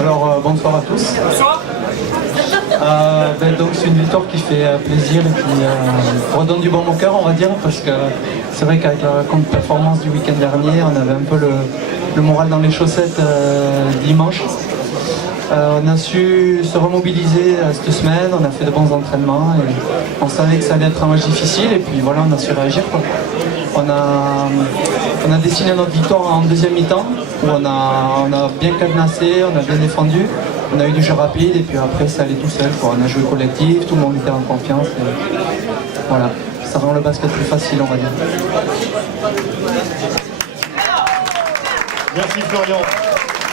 Alors bonsoir à tous. Donc c'est une victoire qui fait plaisir et qui redonne du bon au cœur, on va dire, parce que c'est vrai qu'avec la contre-performance du week-end dernier, on avait un peu le moral dans les chaussettes dimanche. On a su se remobiliser cette semaine, on a fait de bons entraînements et on savait que ça allait être un match difficile et puis voilà, on a su réagir, quoi. On a dessiné notre victoire en deuxième mi-temps où on a bien cadenassé, on a bien défendu, on a eu du jeu rapide et puis après ça allait tout seul, quoi. On a joué collectif, tout le monde était en confiance et voilà, ça rend le basket plus facile, on va dire. Merci Florian.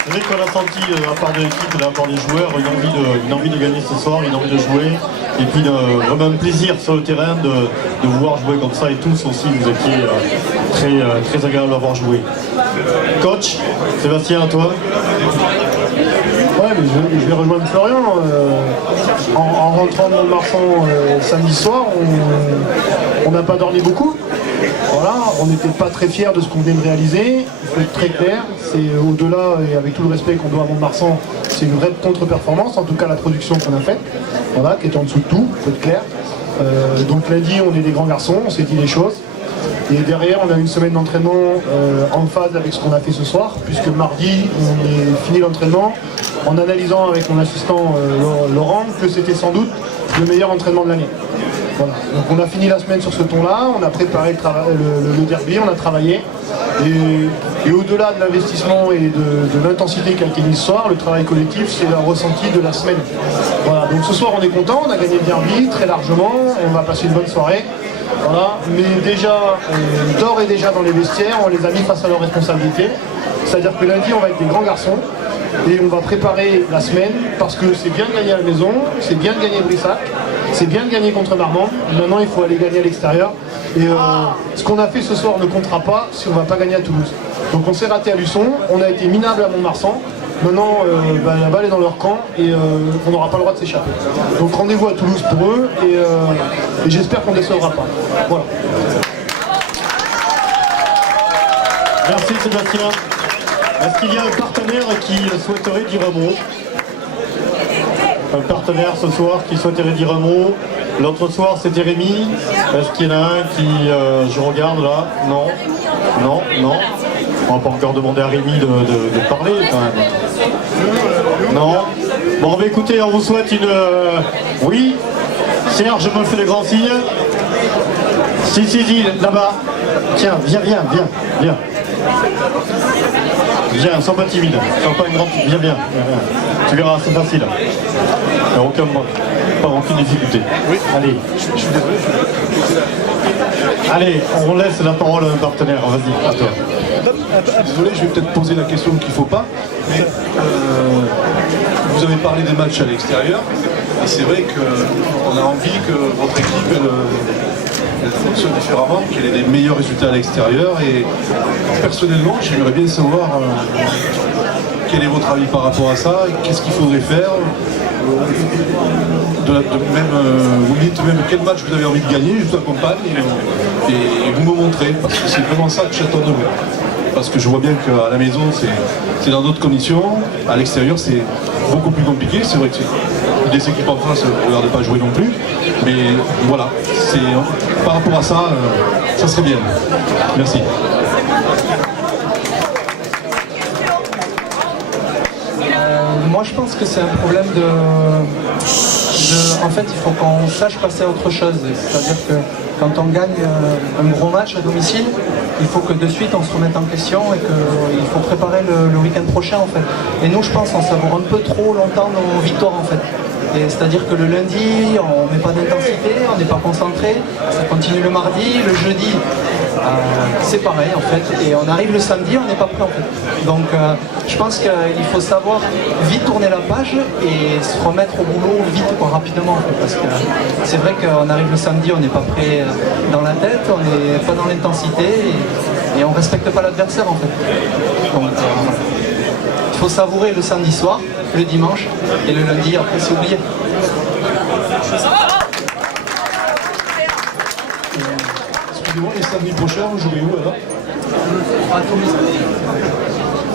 C'est vrai qu'on a senti de la part de l'équipe et de la part des joueurs une envie de gagner ce soir, une envie de jouer et puis vraiment un plaisir sur le terrain de vous voir jouer comme ça et tous aussi vous étiez très agréable à voir jouer. Coach, Sébastien, à toi. Ouais, mais je vais rejoindre Florian. En rentrant de Mont-de-Marsan samedi soir, on n'a pas dormi beaucoup. Voilà, on n'était pas très fiers de ce qu'on venait de réaliser. Il faut être très clair. C'est au-delà, et avec tout le respect qu'on doit à Mont-de-Marsan, c'est une vraie contre-performance, en tout cas la production qu'on a faite, voilà, qui est en dessous de tout, il faut être clair. Donc lundi, on est des grands garçons, on s'est dit les choses. Et derrière, on a une semaine d'entraînement en phase avec ce qu'on a fait ce soir, puisque mardi, on est fini l'entraînement en analysant avec mon assistant Laurent que c'était sans doute le meilleur entraînement de l'année. Voilà. Donc on a fini la semaine sur ce ton-là, on a préparé le derby, on a travaillé. Et au-delà de l'investissement et de l'intensité qu'a été mise ce soir, le travail collectif, c'est le ressenti de la semaine. Voilà. Donc ce soir, on est content, on a gagné le derby très largement, on va passer une bonne soirée. Voilà. Mais déjà, d'ores et déjà dans les vestiaires, on les a mis face à leurs responsabilités. C'est-à-dire que lundi, on va être des grands garçons. Et on va préparer la semaine parce que c'est bien de gagner à la maison, c'est bien de gagner Brissac, c'est bien de gagner contre Marmande. Maintenant, il faut aller gagner à l'extérieur. Et ce qu'on a fait ce soir ne comptera pas si on ne va pas gagner à Toulouse. Donc on s'est raté à Luçon, on a été minable à Mont-de-Marsan. Maintenant, la balle est dans leur camp et on n'aura pas le droit de s'échapper. Donc rendez-vous à Toulouse pour eux et j'espère qu'on ne décevra pas. Voilà. Merci Sébastien. Est-ce qu'il y a un partenaire qui souhaiterait dire un mot? Un partenaire ce soir qui souhaiterait dire un mot? L'autre soir c'était Rémi. Est-ce qu'il y en a un qui... je regarde là? Non? Non? Non? On va pas encore demander à Rémi de parler quand même. Non? Bon, bah écoutez, on vous souhaite une... Oui? Serge me fait le grand signe. Si, là-bas. Tiens, viens. Viens, sois pas timide, sois pas une grande... Viens. Tu verras, c'est facile. Il n'y a aucune difficulté. Oui. Allez. Je suis désolé. Allez, on laisse la parole à un partenaire. Vas-y, à toi. Désolé, je vais peut-être poser la question qu'il ne faut pas. Mais vous avez parlé des matchs à l'extérieur. Et c'est vrai qu'on a envie que votre équipe elle fonctionne différemment, qu'elle ait des meilleurs résultats à l'extérieur. Et personnellement, j'aimerais bien savoir quel est votre avis par rapport à ça, qu'est-ce qu'il faudrait faire, vous me dites même quel match vous avez envie de gagner, je vous accompagne et vous me montrez, parce que c'est vraiment ça que j'attends de vous. Parce que je vois bien qu'à la maison c'est dans d'autres conditions, à l'extérieur c'est beaucoup plus compliqué, c'est vrai que des équipes en France ne regardent pas jouer non plus, mais voilà, par rapport à ça, ça serait bien. Merci. Moi je pense que c'est un problème en fait il faut qu'on sache passer à autre chose, c'est-à-dire que quand on gagne un gros match à domicile, il faut que de suite on se remette en question et qu'il faut préparer le week-end prochain en fait. Et nous je pense qu'on savoure un peu trop longtemps nos victoires en fait. C'est-à-dire que le lundi, on ne met pas d'intensité, on n'est pas concentré, ça continue le mardi, le jeudi, c'est pareil en fait, et on arrive le samedi, on n'est pas prêt en fait. Donc je pense qu'il faut savoir vite tourner la page et se remettre au boulot vite, quoi, rapidement en fait, parce que c'est vrai qu'on arrive le samedi, on n'est pas prêt dans la tête, on n'est pas dans l'intensité et on ne respecte pas l'adversaire en fait. Donc, il faut savourer le samedi soir, le dimanche et le lundi, après c'est oublié. Excusez-moi, et samedi prochain, vous jouez où alors?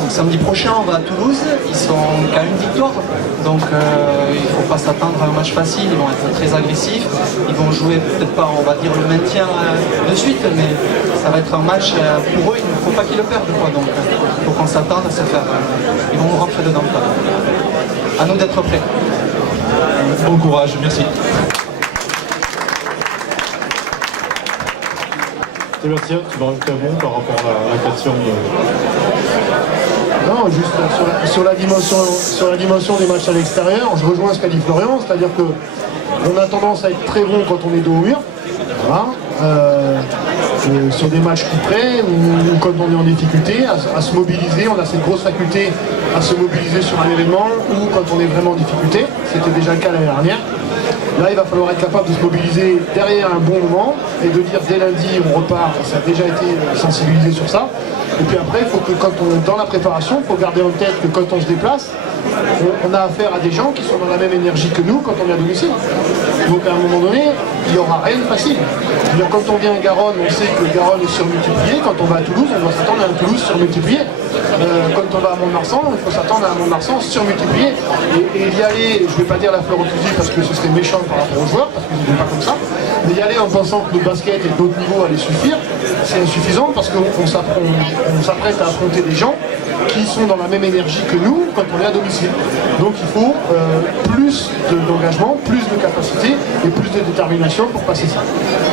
Donc samedi prochain, on va à Toulouse, ils sont qu'à une victoire, donc il ne faut pas s'attendre à un match facile, ils vont être très agressifs, ils vont jouer peut-être pas, on va dire, le maintien de suite, mais ça va être un match pour eux, il ne faut pas qu'ils le perdent, quoi. Donc il faut qu'on s'attende à se faire, ils vont rentrer dedans, quoi. À nous d'être prêts. Bon courage, merci. Sébastien, tu vas rajouter un mot par rapport à la question de... Non, juste sur la dimension des matchs à l'extérieur, je rejoins ce qu'a dit Florian, c'est-à-dire que on a tendance à être très bon quand on est dos au mur, voilà, sur des matchs coup près ou quand on est en difficulté, à se mobiliser, on a cette grosse faculté à se mobiliser sur un événement ou quand on est vraiment en difficulté, c'était déjà le cas l'année dernière. Là, il va falloir être capable de se mobiliser derrière un bon moment et de dire dès lundi on repart, ça a déjà été sensibilisé sur ça. Et puis après, il faut que quand on est dans la préparation, il faut garder en tête que quand on se déplace, on a affaire à des gens qui sont dans la même énergie que nous quand on est à domicile. Donc à un moment donné, il n'y aura rien de facile. C'est-à-dire, quand on vient à Garonne, on sait que Garonne est surmultiplié. Quand on va à Toulouse, on doit s'attendre à un Toulouse surmultiplié. Quand on va à Mont-de-Marsan, il faut s'attendre à un Mont-de-Marsan surmultiplié. Et y aller, je ne vais pas dire la fleur au fusil parce que ce serait méchant par rapport aux joueurs, parce qu'ils ne sont pas comme ça, mais y aller en pensant que le basket et d'autres niveaux allaient suffire, c'est insuffisant parce qu'on s'apprête à affronter des gens qui sont dans la même énergie que nous quand on est à domicile. Donc il faut plus d'engagement, plus de capacité et plus de détermination pour passer ça.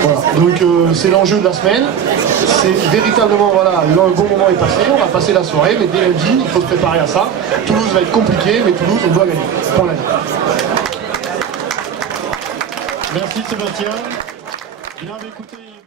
Voilà. Donc c'est l'enjeu de la semaine. C'est véritablement, voilà, un bon moment est passé, on va passer la soirée, mais dès lundi, il faut se préparer à ça. Toulouse va être compliqué, mais Toulouse, on doit gagner. Point la ligne. Merci Sébastien. Bien, écoutez...